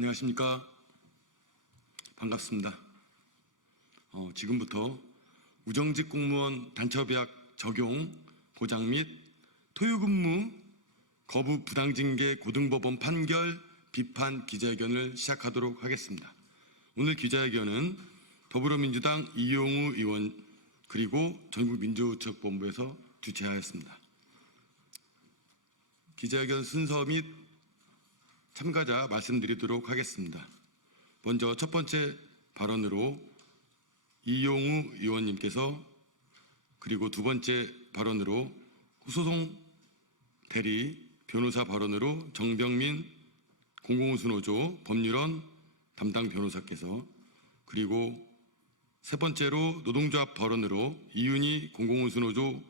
안녕하십니까. 반갑습니다. 지금부터 우정직 공무원 단체협약 적용, 보장 및 토요근무 거부 부당징계 고등법원 판결 비판 기자회견을 시작하도록 하겠습니다. 오늘 기자회견은 더불어민주당 이용우 의원 그리고 전국민주우체국본부에서 주최하였습니다. 기자회견 순서 및 참가자 말씀드리도록 하겠습니다. 먼저 첫 번째 발언으로 이용우 의원님께서, 그리고 두 번째 발언으로 소송 대리 변호사 발언으로 정병민 공공운수노조 법률원 담당 변호사께서, 그리고 세 번째로 노동조합 발언으로 이윤희 공공운수노조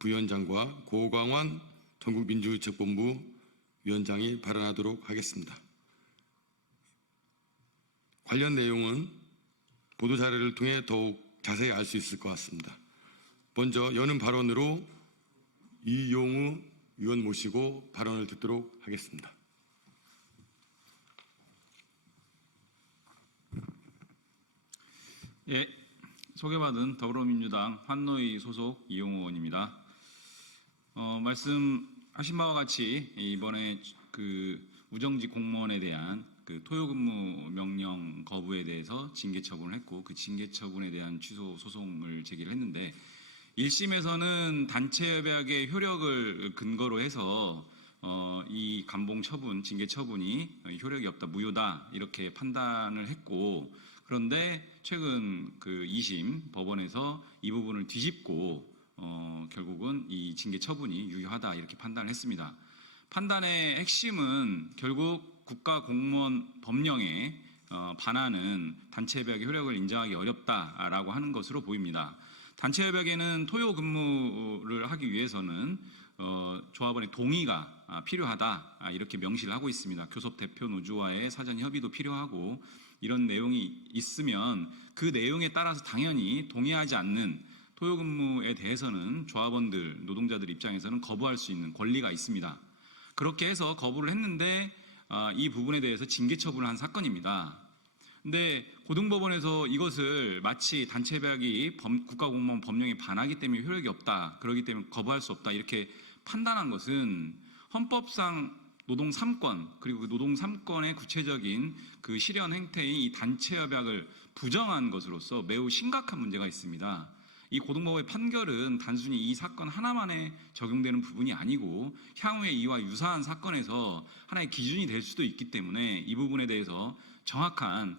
부위원장과 고광환 전국민주우체국본부 위원장이 발언하도록 하겠습니다. 관련 내용은 보도자료를 통해 더욱 자세히 알 수 있을 것 같습니다. 먼저 여는 발언으로 이용우 의원 모시고 발언을 듣도록 하겠습니다. 예, 소개받은 더불어민주당 환노위 소속 이용우 의원입니다. 말씀하신 바와 같이 이번에 우정직 공무원에 대한 토요근무 명령 거부에 대해서 징계 처분을 했고, 그 징계 처분에 대한 취소 소송을 제기를 했는데, 1심에서는 단체협약의 효력을 근거로 해서 이 감봉 처분, 징계 처분이 효력이 없다, 무효다 이렇게 판단을 했고, 그런데 최근 2심 법원에서 이 부분을 뒤집고 결국은 이 징계 처분이 유효하다 이렇게 판단을 했습니다. 판단의 핵심은 결국 국가공무원 법령에 반하는 단체협약의 효력을 인정하기 어렵다라고 하는 것으로 보입니다. 단체협약에는 토요 근무를 하기 위해서는 조합원의 동의가 필요하다 이렇게 명시를 하고 있습니다. 교섭 대표 노조와의 사전 협의도 필요하고, 이런 내용이 있으면 그 내용에 따라서 당연히 동의하지 않는 토요 근무에 대해서는 조합원들, 노동자들 입장에서는 거부할 수 있는 권리가 있습니다. 그렇게 해서 거부를 했는데 이 부분에 대해서 징계 처분을 한 사건입니다. 근데 고등법원에서 이것을 마치 단체협약이 국가공무원 법령에 반하기 때문에 효력이 없다, 그렇기 때문에 거부할 수 없다 이렇게 판단한 것은 헌법상 노동 3권, 그리고 그 노동 3권의 구체적인 실현 행태인 이 단체협약을 부정한 것으로서 매우 심각한 문제가 있습니다. 이 고등법원의 판결은 단순히 이 사건 하나만에 적용되는 부분이 아니고 향후에 이와 유사한 사건에서 하나의 기준이 될 수도 있기 때문에 이 부분에 대해서 정확한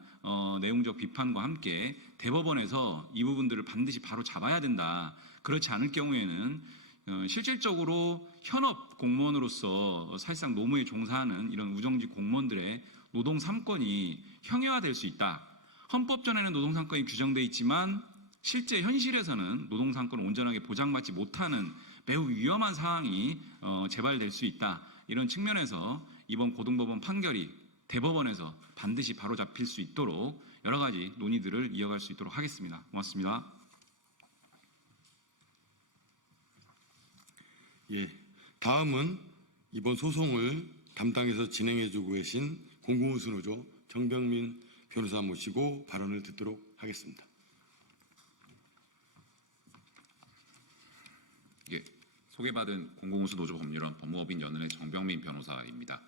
내용적 비판과 함께 대법원에서 이 부분들을 반드시 바로 잡아야 된다. 그렇지 않을 경우에는 실질적으로 현업 공무원으로서 사실상 노무에 종사하는 이런 우정직 공무원들의 노동 3권이 형해화될 수 있다. 헌법전에는 노동 3권이 규정되어 있지만 실제 현실에서는 노동 3권을 온전하게 보장받지 못하는 매우 위험한 상황이 재발될 수 있다. 이런 측면에서 이번 고등법원 판결이 대법원에서 반드시 바로잡힐 수 있도록 여러 가지 논의들을 이어갈 수 있도록 하겠습니다. 고맙습니다. 예, 다음은 이번 소송을 담당해서 진행해주고 계신 공공운수노조 정병민 변호사 모시고 발언을 듣도록 하겠습니다. 예, 소개받은 공공운수노조 법률원 법무법인 연은의 정병민 변호사입니다.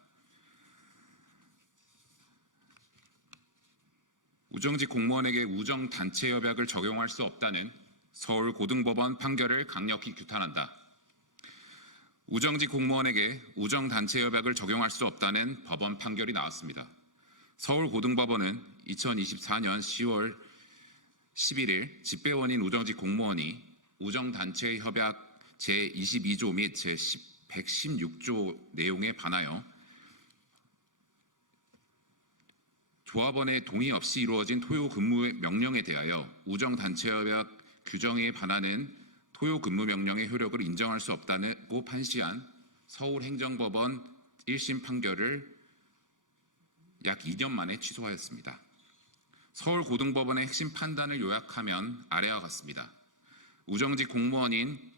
우정직 공무원에게 우정단체협약을 적용할 수 없다는 서울고등법원 판결을 강력히 규탄한다. 우정직 공무원에게 우정단체협약을 적용할 수 없다는 법원 판결이 나왔습니다. 서울고등법원은 2024년 10월 11일 집배원인 우정직 공무원이 우정단체협약 제22조 및 제116조 내용에 반하여 조합원의 동의 없이 이루어진 토요 근무 명령에 대하여 우정단체협약 규정에 반하는 토요 근무 명령의 효력을 인정할 수 없다고 판시한 서울행정법원 1심 판결을 약 2년 만에 취소하였습니다. 서울고등법원의 핵심 판단을 요약하면 아래와 같습니다. 우정직 공무원이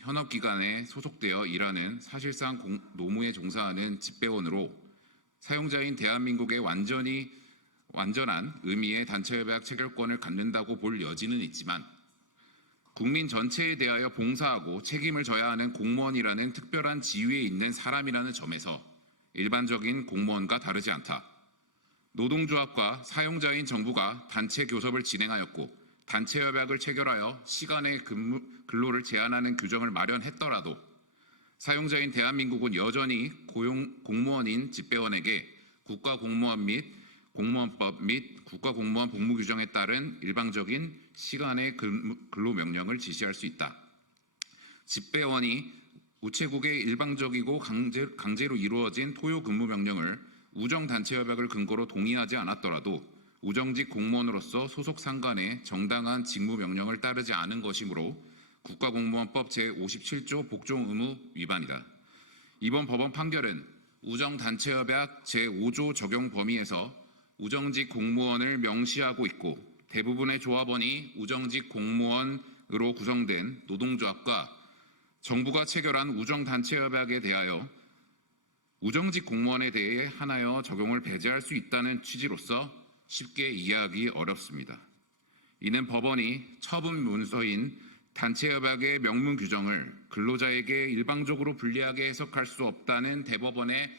현업기관에 소속되어 일하는 사실상 노무에 종사하는 집배원으로 사용자인 대한민국의 완전한 의미의 단체협약 체결권을 갖는다고 볼 여지는 있지만 국민 전체에 대하여 봉사하고 책임을 져야 하는 공무원이라는 특별한 지위에 있는 사람이라는 점에서 일반적인 공무원과 다르지 않다. 노동조합과 사용자인 정부가 단체 교섭을 진행하였고 단체협약을 체결하여 시간의 근로를 제한하는 규정을 마련했더라도 사용자인 대한민국은 여전히 공무원인 집배원에게 국가공무원 및 공무원법 및 국가공무원 복무규정에 따른 일방적인 시간의 근로명령을 지시할 수 있다. 집배원이 우체국의 일방적이고 강제로 이루어진 토요근무명령을 우정단체협약을 근거로 동의하지 않았더라도 우정직 공무원으로서 소속 상관의 정당한 직무명령을 따르지 않은 것이므로 국가공무원법 제57조 복종 의무 위반이다. 이번 법원 판결은 우정단체협약 제5조 적용 범위에서 우정직 공무원을 명시하고 있고 대부분의 조합원이 우정직 공무원으로 구성된 노동조합과 정부가 체결한 우정단체협약에 대하여 우정직 공무원에 대해 하나여 적용을 배제할 수 있다는 취지로서 쉽게 이해하기 어렵습니다. 이는 법원이 처분 문서인 단체협약의 명문 규정을 근로자에게 일방적으로 불리하게 해석할 수 없다는 대법원의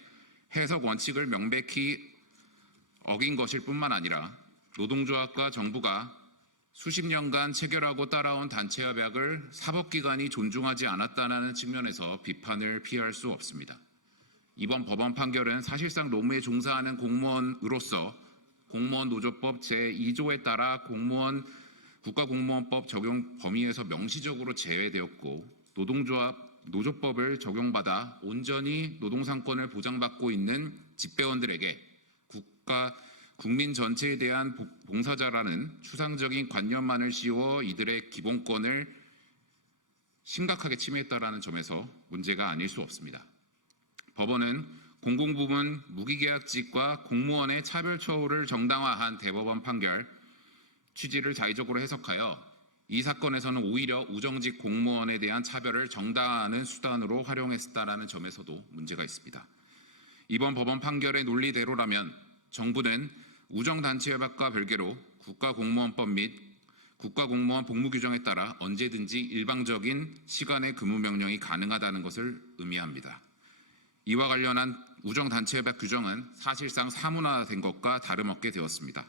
해석 원칙을 명백히 어긴 것일 뿐만 아니라 노동조합과 정부가 수십 년간 체결하고 따라온 단체협약을 사법기관이 존중하지 않았다는 측면에서 비판을 피할 수 없습니다. 이번 법원 판결은 사실상 노무에 종사하는 공무원으로서 공무원노조법 제2조에 따라 국가공무원법 적용 범위에서 명시적으로 제외되었고 노조법을 적용받아 온전히 노동상권을 보장받고 있는 집배원들에게 국민 전체에 대한 봉사자라는 추상적인 관념만을 씌워 이들의 기본권을 심각하게 침해했다는 점에서 문제가 아닐 수 없습니다. 법원은 공공부문 무기계약직과 공무원의 차별 처우를 정당화한 대법원 판결 취지를 자의적으로 해석하여 이 사건에서는 오히려 우정직 공무원에 대한 차별을 정당화하는 수단으로 활용했다는 점에서도 문제가 있습니다. 이번 법원 판결의 논리대로라면 정부는 우정단체협약과 별개로 국가공무원법 및 국가공무원 복무규정에 따라 언제든지 일방적인 시간의 근무명령이 가능하다는 것을 의미합니다. 이와 관련한 우정단체협약 규정은 사실상 사문화된 것과 다름없게 되었습니다.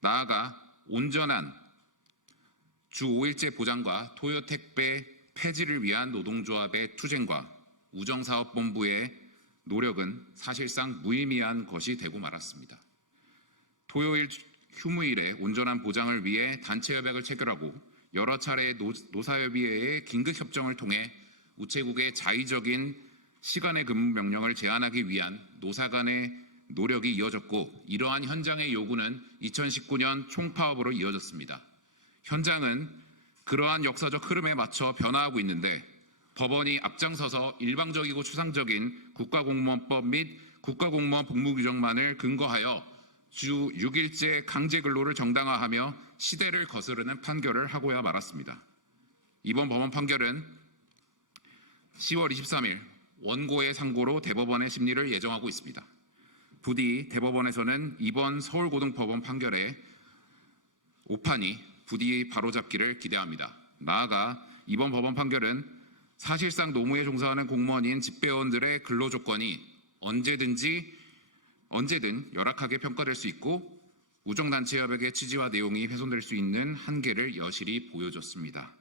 나아가 온전한 주 5일제 보장과 토요택배 폐지를 위한 노동조합의 투쟁과 우정사업본부의 노력은 사실상 무의미한 것이 되고 말았습니다. 토요일 휴무일의 온전한 보장을 위해 단체협약을 체결하고 여러 차례 노사협의회의 긴급협정을 통해 우체국의 자의적인 시간의 근무 명령을 제한하기 위한 노사 간의 노력이 이어졌고 이러한 현장의 요구는 2019년 총파업으로 이어졌습니다. 현장은 그러한 역사적 흐름에 맞춰 변화하고 있는데 법원이 앞장서서 일방적이고 추상적인 국가공무원법 및 국가공무원 복무규정만을 근거하여 주 6일제 강제근로를 정당화하며 시대를 거스르는 판결을 하고야 말았습니다. 이번 법원 판결은 10월 23일 원고의 상고로 대법원의 심리를 예정하고 있습니다. 부디 대법원에서는 이번 서울고등법원 판결의 오판이 부디 바로잡기를 기대합니다. 나아가 이번 법원 판결은 사실상 노무에 종사하는 공무원인 집배원들의 근로조건이 언제든 열악하게 평가될 수 있고 우정단체협약의 취지와 내용이 훼손될 수 있는 한계를 여실히 보여줬습니다.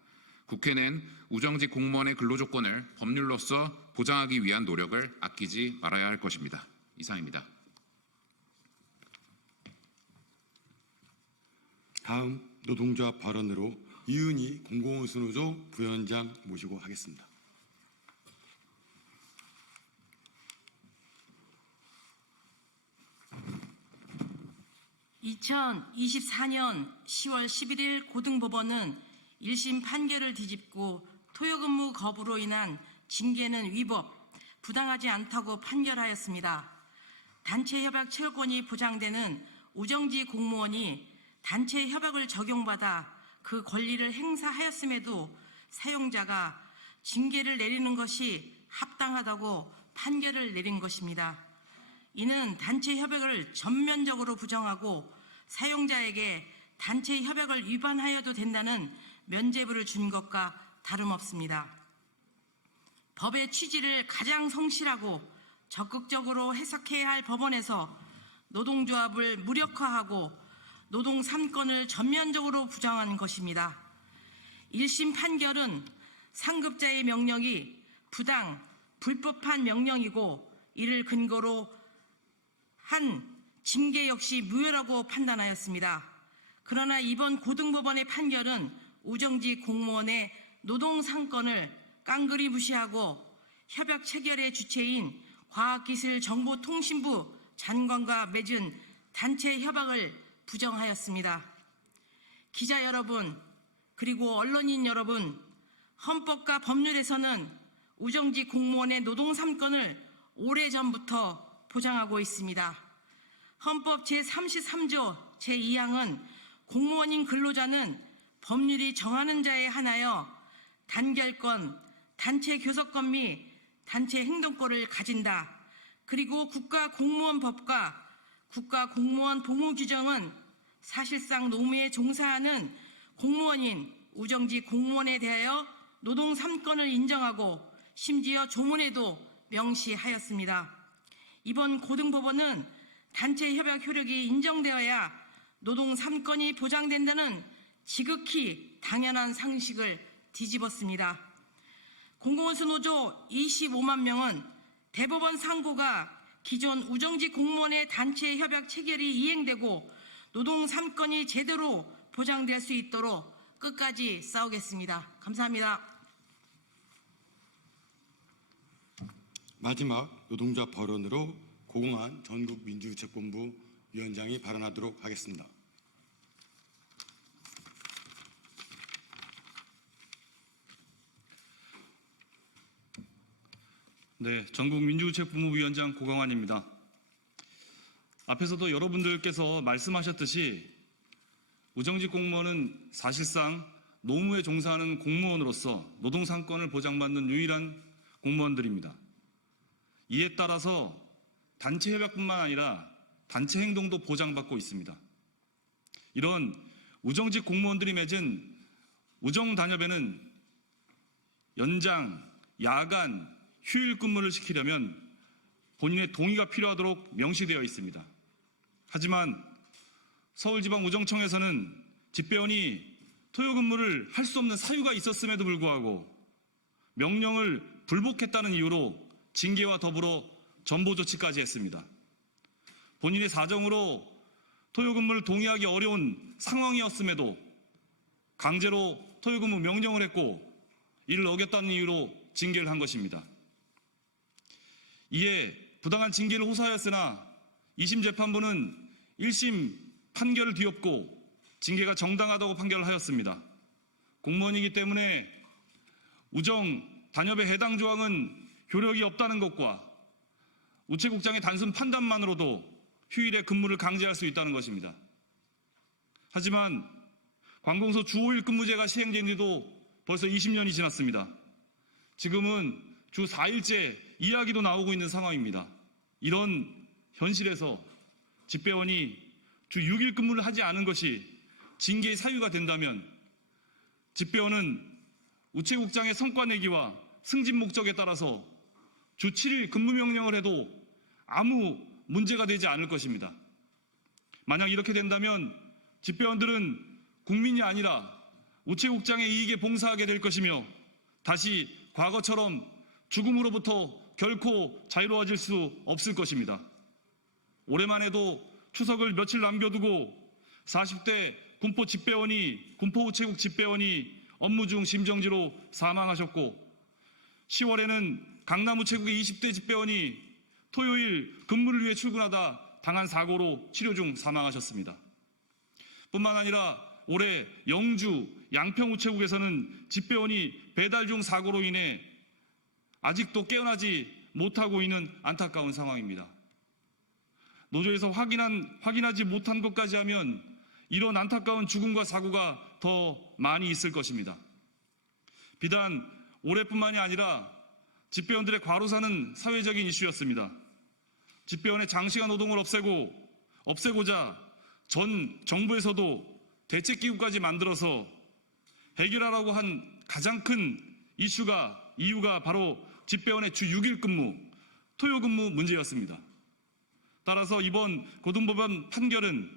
국회는 우정직 공무원의 근로조건을 법률로서 보장하기 위한 노력을 아끼지 말아야 할 것입니다. 이상입니다. 다음 노동조합 발언으로 이은희 공공운수노조 부위원장 모시고 하겠습니다. (2024년 10월 11일) 고등법원은 1심 판결을 뒤집고 토요근무 거부로 인한 징계는 위법, 부당하지 않다고 판결하였습니다. 단체협약 체결권이 보장되는 우정직 공무원이 단체협약을 적용받아 그 권리를 행사하였음에도 사용자가 징계를 내리는 것이 합당하다고 판결을 내린 것입니다. 이는 단체 협약을 전면적으로 부정하고 사용자에게 단체 협약을 위반하여도 된다는 면죄부를 준 것과 다름없습니다. 법의 취지를 가장 성실하고 적극적으로 해석해야 할 법원에서 노동조합을 무력화하고 노동 3권을 전면적으로 부정한 것입니다. 1심 판결은 상급자의 명령이 부당, 불법한 명령이고 이를 근거로 한 징계 역시 무효라고 판단하였습니다. 그러나 이번 고등법원의 판결은 우정지 공무원의 노동 3권을 깡그리 무시하고 협약 체결의 주체인 과학기술정보통신부 장관과 맺은 단체 협약을 부정하였습니다. 기자 여러분, 그리고 언론인 여러분, 헌법과 법률에서는 우정지 공무원의 노동 3권을 오래전부터 보장하고 있습니다. 헌법 제33조 제2항은 공무원인 근로자는 법률이 정하는 자에 한하여 단결권, 단체 교섭권 및 단체 행동권을 가진다. 그리고 국가공무원법과 국가공무원 복무규정은 사실상 노무에 종사하는 공무원인 우정지 공무원에 대하여 노동 3권을 인정하고 심지어 조문에도 명시하였습니다. 이번 고등법원은 단체 협약 효력이 인정되어야 노동 3권이 보장된다는 지극히 당연한 상식을 뒤집었습니다. 공공운수 노조 25만 명은 대법원 상고가 기존 우정지 공무원의 단체 협약 체결이 이행되고 노동 3권이 제대로 보장될 수 있도록 끝까지 싸우겠습니다. 감사합니다. 마지막 노동조합 발언으로 고공환 전국민주주택본부 위원장이 발언하도록 하겠습니다. 네, 전국민주주택본부위원장 고광환입니다. 앞에서도 여러분들께서 말씀하셨듯이 우정직 공무원은 사실상 노무에 종사하는 공무원으로서 노동 3권을 보장받는 유일한 공무원들입니다. 이에 따라서 단체 협약뿐만 아니라 단체 행동도 보장받고 있습니다. 이런 우정직 공무원들이 맺은 우정단협에는 연장, 야간, 휴일 근무를 시키려면 본인의 동의가 필요하도록 명시되어 있습니다. 하지만 서울지방우정청에서는 집배원이 토요 근무를 할 수 없는 사유가 있었음에도 불구하고 명령을 불복했다는 이유로 징계와 더불어 전보 조치까지 했습니다. 본인의 사정으로 토요 근무를 동의하기 어려운 상황이었음에도 강제로 토요 근무 명령을 했고 이를 어겼다는 이유로 징계를 한 것입니다. 이에 부당한 징계를 호소하였으나 2심 재판부는 1심 판결을 뒤엎고 징계가 정당하다고 판결을 하였습니다. 공무원이기 때문에 우정 단협의 해당 조항은 효력이 없다는 것과 우체국장의 단순 판단만으로도 휴일에 근무를 강제할 수 있다는 것입니다. 하지만 관공서 주 5일 근무제가 시행된 지도 벌써 20년이 지났습니다. 지금은 주 4일째 이야기도 나오고 있는 상황입니다. 이런 현실에서 집배원이 주 6일 근무를 하지 않은 것이 징계의 사유가 된다면 집배원은 우체국장의 성과 내기와 승진 목적에 따라서 주 7일 근무 명령을 해도 아무 문제가 되지 않을 것입니다. 만약 이렇게 된다면 집배원들은 국민이 아니라 우체국장의 이익에 봉사하게 될 것이며 다시 과거처럼 죽음으로부터 결코 자유로워질 수 없을 것입니다. 올해만 해도 추석을 며칠 남겨두고 40대 군포 집배원이 군포 우체국 집배원이 업무 중 심정지로 사망하셨고 10월에는 강남 우체국의 20대 집배원이 토요일 근무를 위해 출근하다 당한 사고로 치료 중 사망하셨습니다. 뿐만 아니라 올해 영주 양평 우체국에서는 집배원이 배달 중 사고로 인해 아직도 깨어나지 못하고 있는 안타까운 상황입니다. 노조에서 확인하지 못한 것까지 하면 이런 안타까운 죽음과 사고가 더 많이 있을 것입니다. 비단 올해뿐만이 아니라 집배원들의 과로사는 사회적인 이슈였습니다. 집배원의 장시간 노동을 없애고자 전 정부에서도 대책기구까지 만들어서 해결하라고 한 가장 큰 이유가 바로 집배원의 주 6일 근무, 토요 근무 문제였습니다. 따라서 이번 고등법원 판결은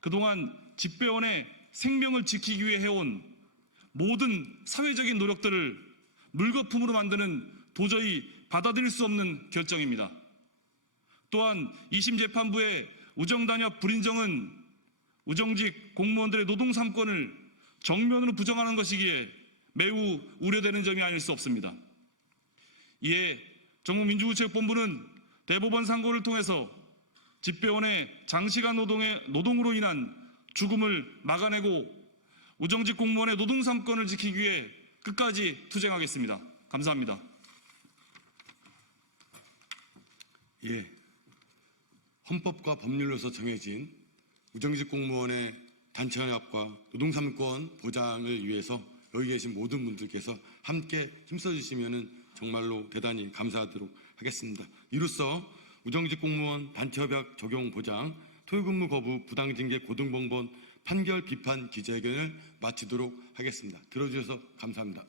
그동안 집배원의 생명을 지키기 위해 해온 모든 사회적인 노력들을 물거품으로 만드는 도저히 받아들일 수 없는 결정입니다. 또한 2심 재판부의 우정단협 불인정은 우정직 공무원들의 노동 3권을 정면으로 부정하는 것이기에 매우 우려되는 점이 아닐 수 없습니다. 이에 전국민주우체국본부는 대법원 상고를 통해서 집배원의 장시간 노동으로 인한 죽음을 막아내고 우정직 공무원의 노동 3권을 지키기 위해 끝까지 투쟁하겠습니다. 감사합니다. 예, 헌법과 법률로서 정해진 우정직 공무원의 단체 연합과 노동 3권 보장을 위해서 여기 계신 모든 분들께서 함께 힘써주시면 정말로 대단히 감사하도록 하겠습니다. 이로써 우정직 공무원 단체 협약 적용 보장, 토요근무 거부, 부당징계 고등법원 판결 비판 기자회견을 마치도록 하겠습니다. 들어주셔서 감사합니다.